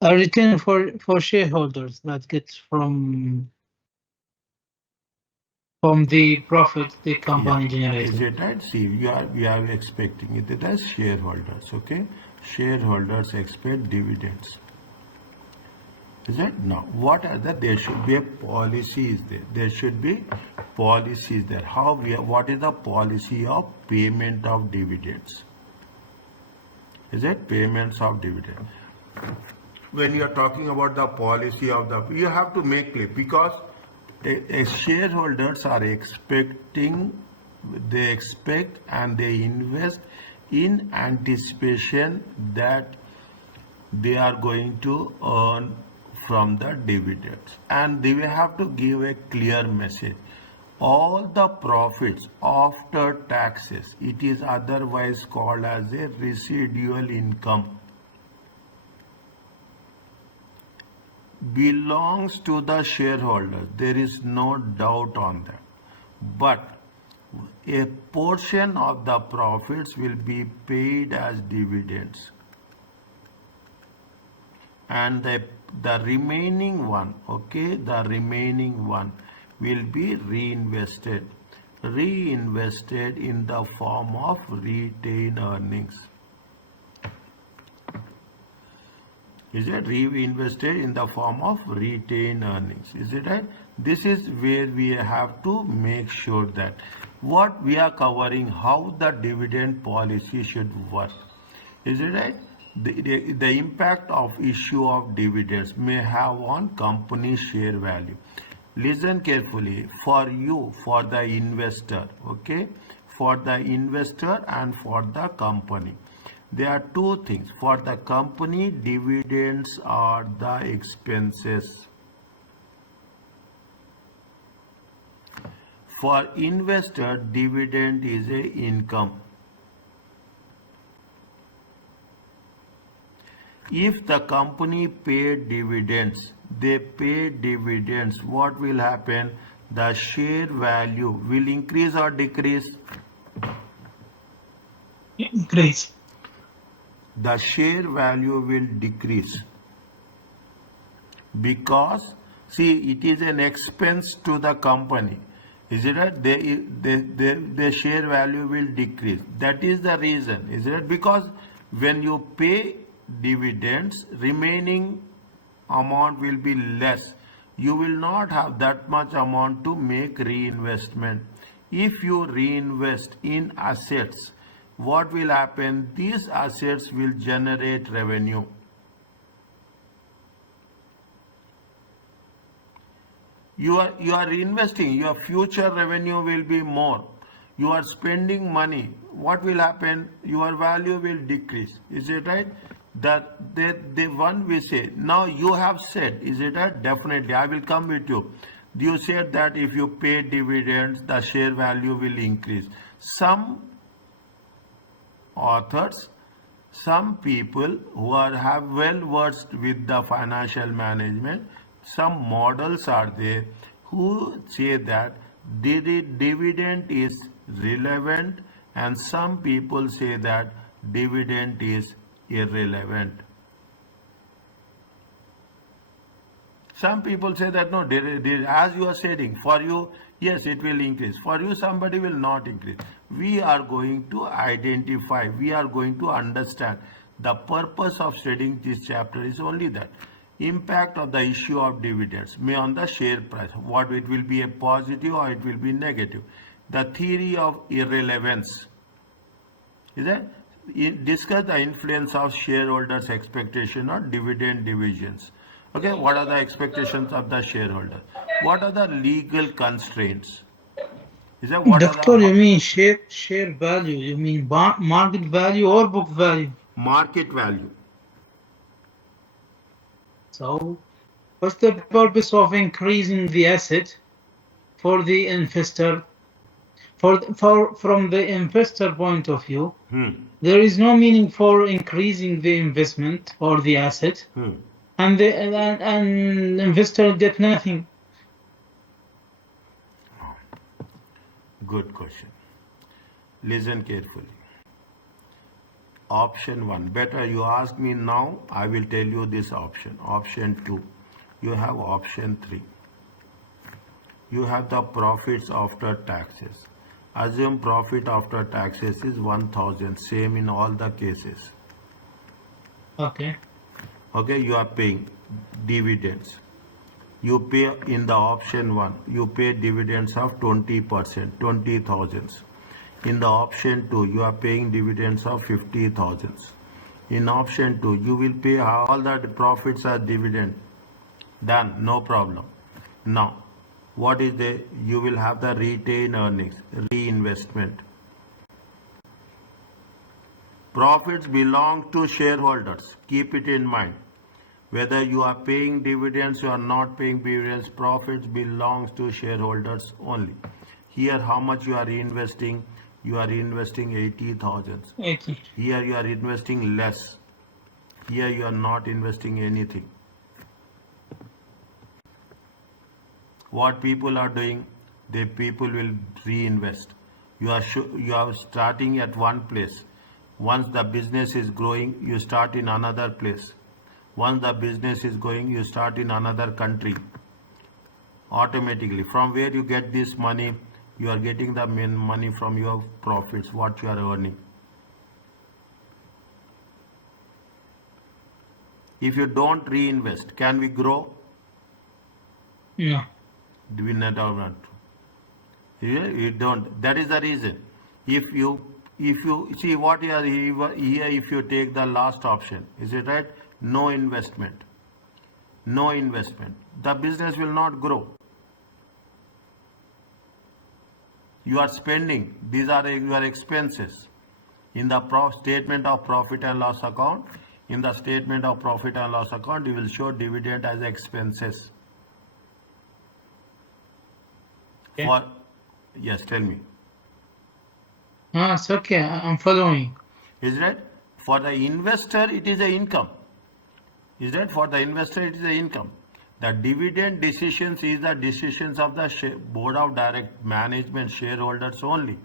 A return for shareholders that gets from the profit the Yeah, company is generated. it right? See, we are expecting it as shareholders. Okay, shareholders expect dividends. Is it? Now, what are the? There should be a policy. Is there? There should be policies there. How we? What is the policy of payment of dividends? Is it payments of dividend? When you are talking about the policy of the, you have to make clear because shareholders are expecting, they expect and they invest in anticipation that they are going to earn from the dividends, and they will have to give a clear message. All the profits after taxes, it is otherwise called as a residual income, belongs to the shareholders. There is no doubt on that. But a portion of the profits will be paid as dividends, and the remaining one, okay, the remaining one will be reinvested in the form of retained earnings. Is it reinvested in the form of retained earnings? Is it right? This is where we have to make sure that what we are covering, how the dividend policy should work. Is it right? The impact of issue of dividends may have on company share value. Listen carefully. For you, for the investor, okay, for the investor and for the company, there are two things. For the company, dividends are the expenses. For investor, dividend is a income. If the company paid dividends, what will happen? The share value will increase or decrease? Increase. The share value will decrease because, see, it is an expense to the company. Is it right? The share value will decrease. That is the reason. Is it right? Because when you pay dividends, remaining amount will be less. You will not have that much amount to make reinvestment. If you reinvest in assets, what will happen? These assets will generate revenue. You are investing, your future revenue will be more. You are spending money, what will happen? Your value will decrease. Is it right? That the one we say, now you have said, is it right? Definitely, I will come with you. You said that if you pay dividends, the share value will increase. Some authors, some people who have well versed with the financial management, some models are there who say that dividend is relevant, and some people say that dividend is irrelevant. Some people say that no, as you are saying, for you, yes, it will increase. For you, somebody will not increase. We are going to identify, we are going to understand. The purpose of studying this chapter is only that. Impact of the issue of dividends may on the share price. What it will be a positive or it will be negative. The theory of irrelevance. Is that? Discuss the influence of shareholders' expectation on dividend divisions. Okay, what are the expectations of the shareholder? What are the legal constraints? Is that what are Doctor, you the mean share value? You mean market value or book value? market value? So, what's the purpose of increasing the asset for the investor? From the investor point of view, there is no meaning for increasing the investment or the asset, and the investor get nothing. Good question. Listen carefully. Option 1. Better you ask me now, I will tell you this option. Option 2. You have option 3. You have the profits after taxes. Assume profit after taxes is 1000. Same in all the cases. Okay. Okay, you are paying dividends. You pay in the option 1, you pay dividends of 20%, 20,000. In the option 2, you are paying dividends of 50,000. In option 2, you will pay all the profits as dividend. Done, no problem. Now, what is the, you will have the retained earnings, reinvestment. Profits belong to shareholders. Keep it in mind. Whether you are paying dividends or not paying dividends, profits belongs to shareholders only. Here, how much you are reinvesting? You are reinvesting 80,000. 80. Here you are investing less. Here you are not investing anything. What people are doing, the people will reinvest. You are starting at one place. Once the business is growing, you start in another place. Once the business is going, you start in another country. Automatically, from where you get this money, you are getting the main money from your profits, what you are earning. If you don't reinvest, can we grow? No. Do we not want to? You don't. That is the reason. If you see what you are here, if you take the last option, is it right? No investment. No investment. The business will not grow. You are spending. These are your expenses. In the statement of profit and loss account, in the statement of profit and loss account, you will show dividend as expenses. Okay. For yes, tell me. It's okay. I'm following. Is that for the investor it is a income? Is that for the investor it is a income? The dividend decisions is the decisions of the board of direct management shareholders only.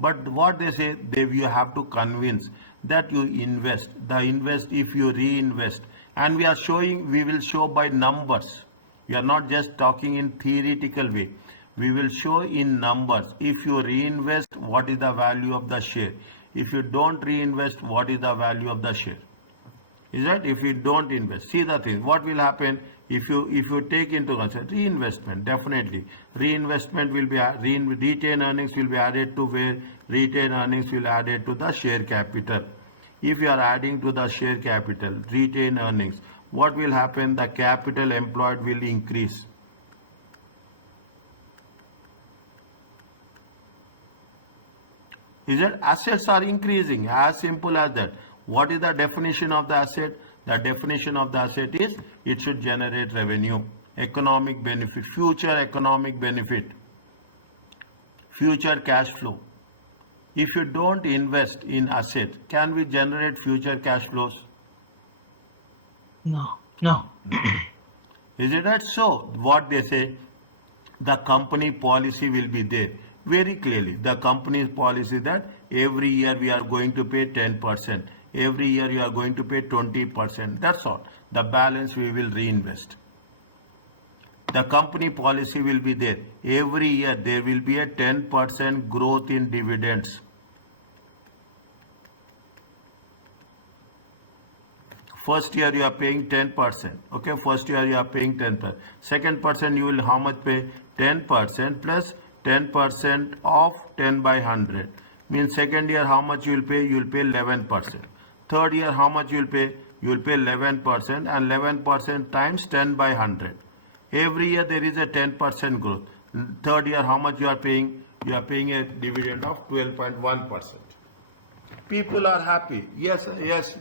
But what they say, you have to convince that you invest. If you reinvest, and we will show by numbers. We are not just talking in theoretical way. We will show in numbers. If you reinvest, what is the value of the share? If you don't reinvest, what is the value of the share? Is that if you don't invest? See the thing. What will happen if you take into consideration reinvestment? Definitely, reinvestment will be retained earnings will be added to where retained earnings will added to the share capital. If you are adding to the share capital, retained earnings, what will happen? The capital employed will increase. Is that assets are increasing? As simple as that. What is the definition of the asset? The definition of the asset is it should generate revenue, economic benefit, future economic benefit, future cash flow. If you don't invest in asset, can we generate future cash flows? No. No. Is it right? So, what they say, the company policy will be there. Very clearly, the company's policy that every year we are going to pay 10%. Every year you are going to pay 20%. That's all. The balance we will reinvest. The company policy will be there. Every year there will be a 10% growth in dividends. First year you are paying 10%. Okay, first year you are paying 10%. Second person you will how much pay? 10% plus 10% of 10 by 100. Means second year how much you will pay? You will pay 11%. Third year how much you will pay? You will pay 11% and 11% times 10 by 100. Every year there is a 10% growth. Third year how much you are paying? You are paying a dividend of 12.1%. People are happy. Yes,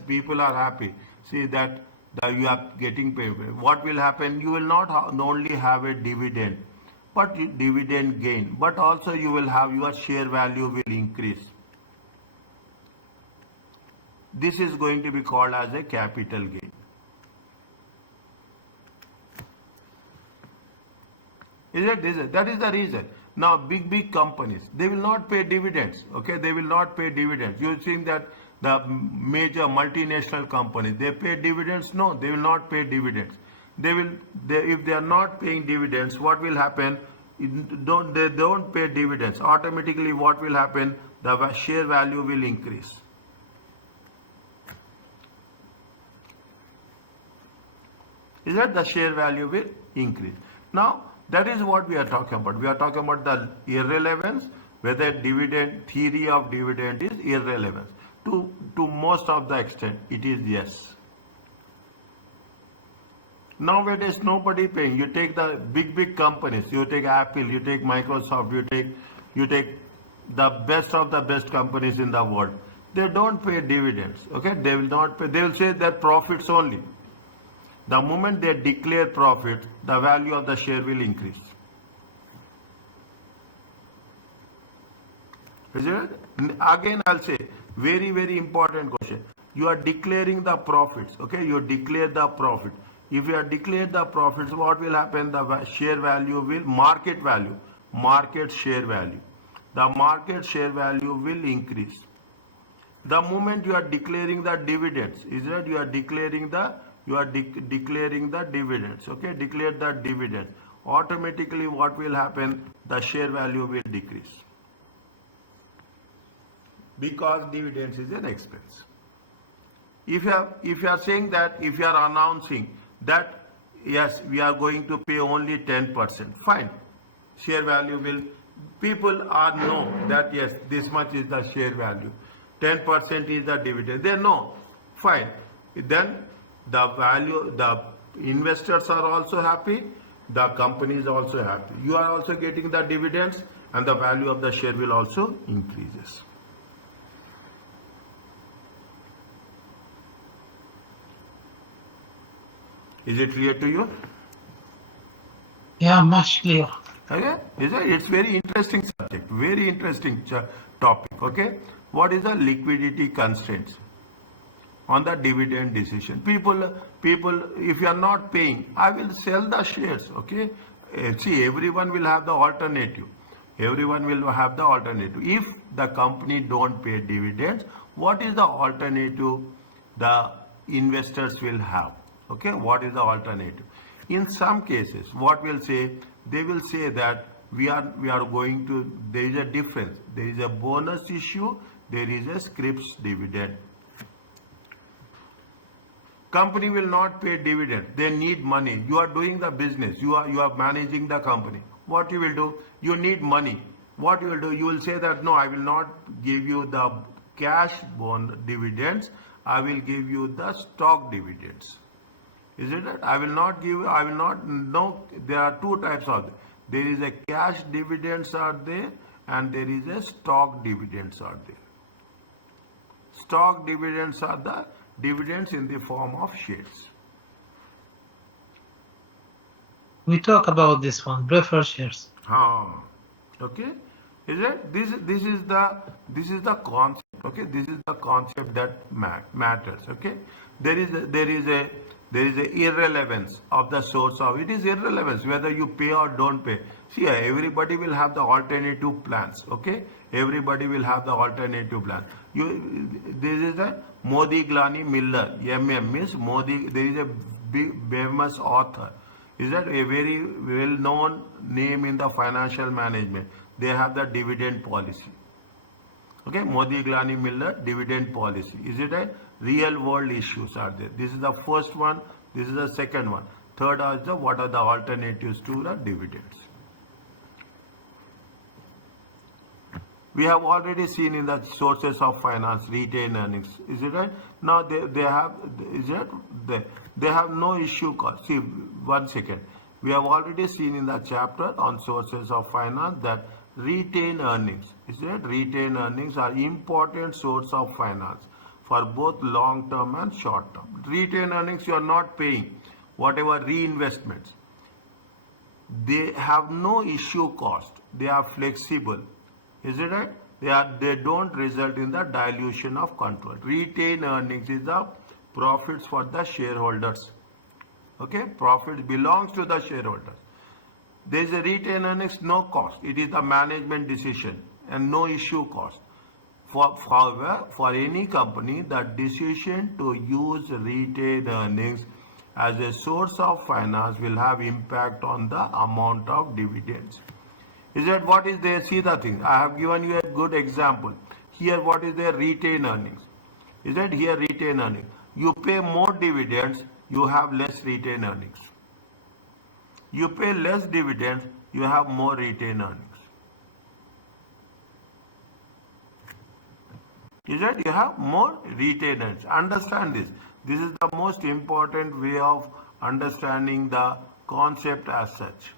people are happy. See that you are getting paid. What will happen? You will not only have a dividend, but dividend gain, but also you will have your share value will increase. This is going to be called as a capital gain. That is the reason. Now, big companies, they will not pay dividends. Okay, they will not pay dividends. You think that The major multinational companies, they pay dividends? No, they will not pay dividends. If they are not paying dividends, what will happen? They don't pay dividends. Automatically, what will happen? The share value will increase. Is that the share value will increase? Now, that is what we are talking about. We are talking about the irrelevance, whether dividend, theory of dividend is irrelevant. To most of the extent, it is yes. Nowadays, nobody paying. You take the big companies. You take Apple. You take Microsoft. You take the best of the best companies in the world. They don't pay dividends. Okay, they will not pay. They will say that profits only. The moment they declare profit, the value of the share will increase. Is it? Again, I'll say, very important question. You are declaring the profits. Okay, you declare the profit. If you are declared the profits, what will happen? The share value will, market share value. The market share value will increase. The moment you are declaring the dividends, is that you are declaring the dividends. Okay, declare the dividend. Automatically, what will happen? The share value will decrease, because dividends is an expense. If you are saying that, if you are announcing that yes, we are going to pay only 10%, fine. Share value will, people are know that yes, this much is the share value, 10% is the dividend. They know, fine. Then the value, the investors are also happy, the company is also happy. You are also getting the dividends, and the value of the share will also increases. Is it clear to you? Yeah, much clear. Okay? It's very interesting subject, very interesting topic. Okay? What is the liquidity constraints on the dividend decision? People, if you are not paying, I will sell the shares. Okay? See, everyone will have the alternative. Everyone will have the alternative. If the company don't pay dividends, what is the alternative the investors will have? Okay, what is the alternative? In some cases, what will say? They will say that we are going to, there is a difference. There is a bonus issue, there is a scripts dividend. Company will not pay dividend. They need money. You are doing the business. You are managing the company. What you will do? You need money. What you will do? You will say that no, I will not give you the cash bond dividends. I will give you the stock dividends. Is it that? I will not give, I will not, no, there are two types of them. There is a cash dividends are there, and there is a stock dividends are there. Stock dividends are the dividends in the form of shares. We talk about this one, preferred shares. Okay. Is it? This is the concept. Okay. This is the concept that matters. Okay. There is a irrelevance of the source of it. Is irrelevance whether you pay or don't pay. See, everybody will have the alternative plans. Okay, everybody will have the alternative plan. This is the Modi Glani Miller. Means Modi. There is a big famous author. Is that a very well-known name in the financial management? They have the dividend policy. Okay, Modi Glani Miller dividend policy. Is it a real world issues are there? This is the first one. This is the second one. Third is the what are the alternatives to the dividends. We have already seen in the sources of finance, retained earnings. Is it right? Now they have, is it? They have no issue cost. See, 1 second. We have already seen in the chapter on sources of finance that retained earnings, is it? Retained earnings are important source of finance for both long term and short term. Retained earnings, you are not paying whatever reinvestments. They have no issue cost. They are flexible. Is it right? They don't result in the dilution of control. Retained earnings is the profits for the shareholders. Okay, profit belongs to the shareholders. There is a retained earnings, no cost. It is the management decision and no issue cost. However, for any company, the decision to use retained earnings as a source of finance will have impact on the amount of dividends. Is that what is there? See the thing. I have given you a good example. Here, what is their retained earnings? Is that here retained earnings? You pay more dividends, you have less retained earnings. You pay less dividends, you have more retained earnings. Is that you have more retained earnings? Understand this. This is the most important way of understanding the concept as such.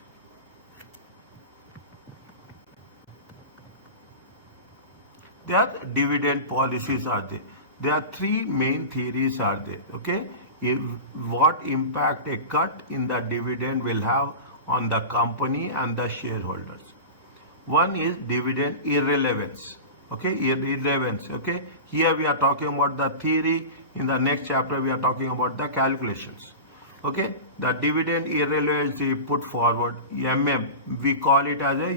There are dividend policies are there. There are three main theories are there. Okay, what impact a cut in the dividend will have on the company and the shareholders. One is dividend irrelevance. Okay, irrelevance. Okay, here we are talking about the theory. In the next chapter, we are talking about the calculations. Okay, the dividend irrelevance we put forward. We call it as a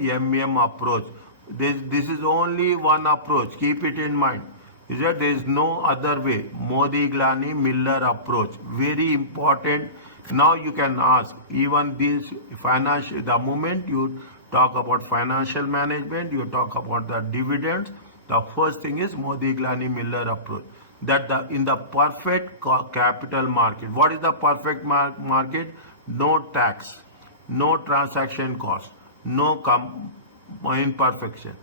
approach. This is only one approach. Keep it in mind. Is that there is no other way. Modigliani Miller approach. Very important. Now you can ask, even this financial, the moment you talk about financial management, you talk about the dividends, the first thing is Modigliani Miller approach. That in the perfect capital market. What is the perfect market? No tax, no transaction cost, no imperfection.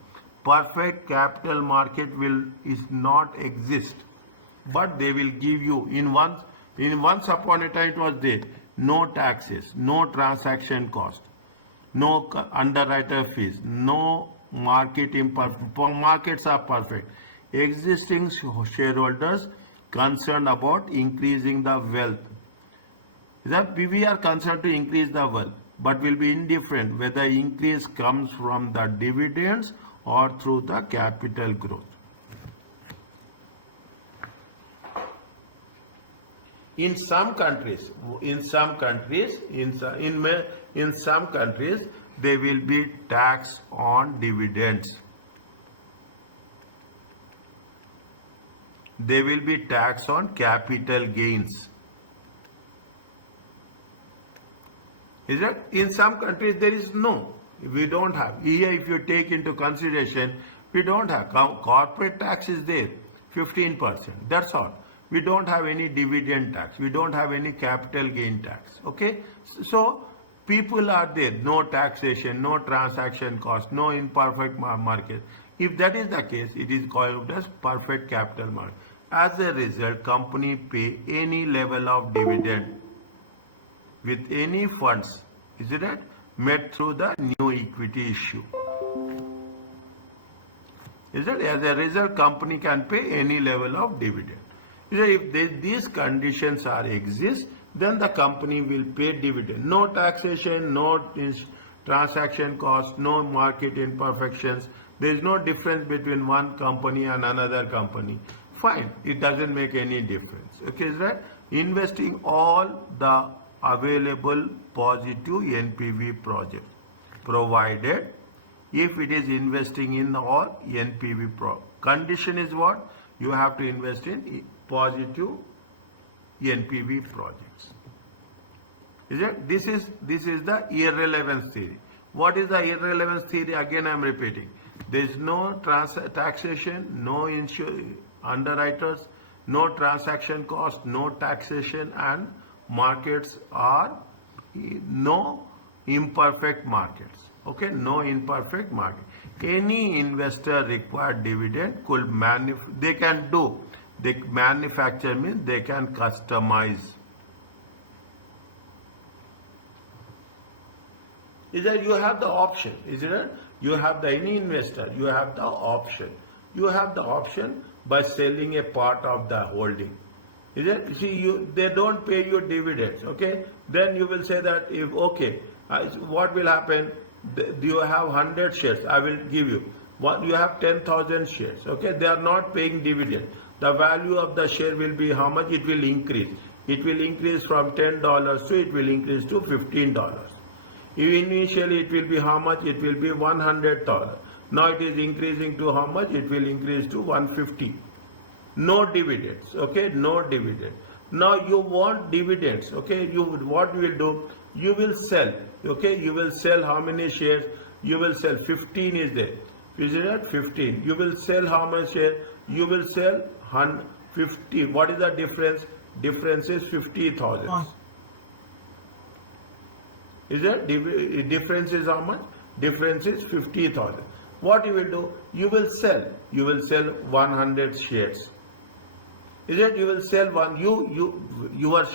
Perfect capital market is not exist, but they will give you in once upon a time it was there. No taxes, no transaction cost, no underwriter fees, no market imperfect. Markets are perfect. Existing shareholders concerned about increasing the wealth. That we are concerned to increase the wealth, but will be indifferent whether increase comes from the dividends or through the capital growth. In some countries, there will be tax on dividends. There will be tax on capital gains. Is that in some countries there is no, we don't have. Here if you take into consideration, we don't have. Corporate tax is there, 15%. That's all. We don't have any dividend tax. We don't have any capital gain tax. Okay. So people are there. No taxation, no transaction cost, no imperfect market. If that is the case, it is called as perfect capital market. As a result, company pay any level of dividend with any funds, is it right? Made through the new equity issue. Is it? As a result, company can pay any level of dividend. Is it? If these conditions are exist, then the company will pay dividend. No taxation, no transaction cost, no market imperfections. There is no difference between one company and another company. Fine, it doesn't make any difference. Okay, is that? Investing all the available positive NPV projects, provided if it is investing in all NPV condition is what? You have to invest in positive NPV projects. Is it? This is the irrelevance theory. What is the irrelevance theory? Again, I am repeating. There is no taxation, no underwriters, no transaction cost, no taxation, and markets are no imperfect markets. Okay, no imperfect market. Any investor required dividend could they can do. They manufacture means they can customize. Is that you have the option? Is it? You have any investor. You have the option. You have the option by selling a part of the holding. Is it? See, they don't pay you dividends. Okay, then you will say that if what will happen? You have 100 shares. I will give you. You have 10,000 shares. Okay, they are not paying dividend. The value of the share will be how much? It will increase. It will increase from $10 to it will increase to $15. Initially, it will be how much? It will be $100. Now it is increasing to how much? It will increase to 150. No dividends, okay? No dividend. Now you want dividends, okay? What you will do? You will sell, okay? You will sell how many shares? You will sell 15 is there. Is it at 15? You will sell how much share? You will sell 150. What is the difference? Difference is 50,000. Is that difference is how much? Difference is 50,000. What you will do? You will sell. You will sell 100 shares. Is it? You will sell one. You are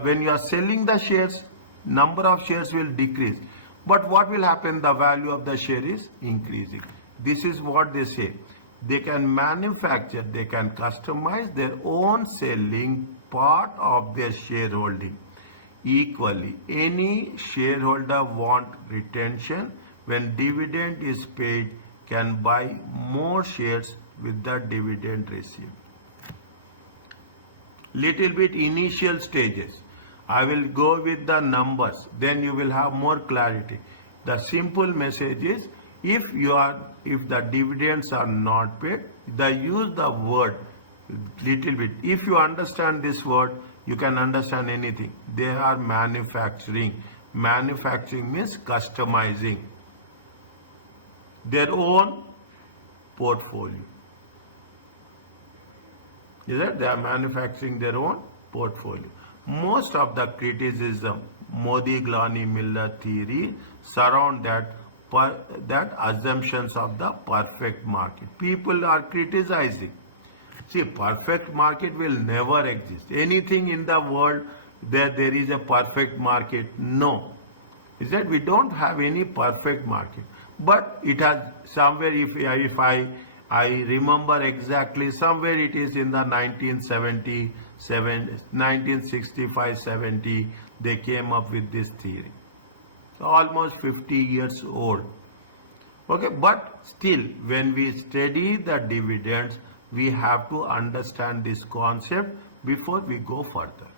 when you are selling the shares, number of shares will decrease. But what will happen? The value of the share is increasing. This is what they say. They can manufacture, they can customize their own selling part of their shareholding. Equally, any shareholder want retention when dividend is paid can buy more shares with the dividend received. Little bit initial stages. I will go with the numbers, then you will have more clarity. The simple message is if the dividends are not paid, use the word little bit. If you understand this word, you can understand anything. They are manufacturing. Manufacturing means customizing their own portfolio. Is that they are manufacturing their own portfolio. Most of the criticism, Modi-Glani Miller theory, surround that assumptions of the perfect market. People are criticizing. See, perfect market will never exist. Anything in the world there is a perfect market? No. Is that we don't have any perfect market. But it has somewhere, if I remember exactly, somewhere it is in the 1965-70, they came up with this theory. Almost 50 years old. Okay, but still, when we study the dividends, we have to understand this concept before we go further.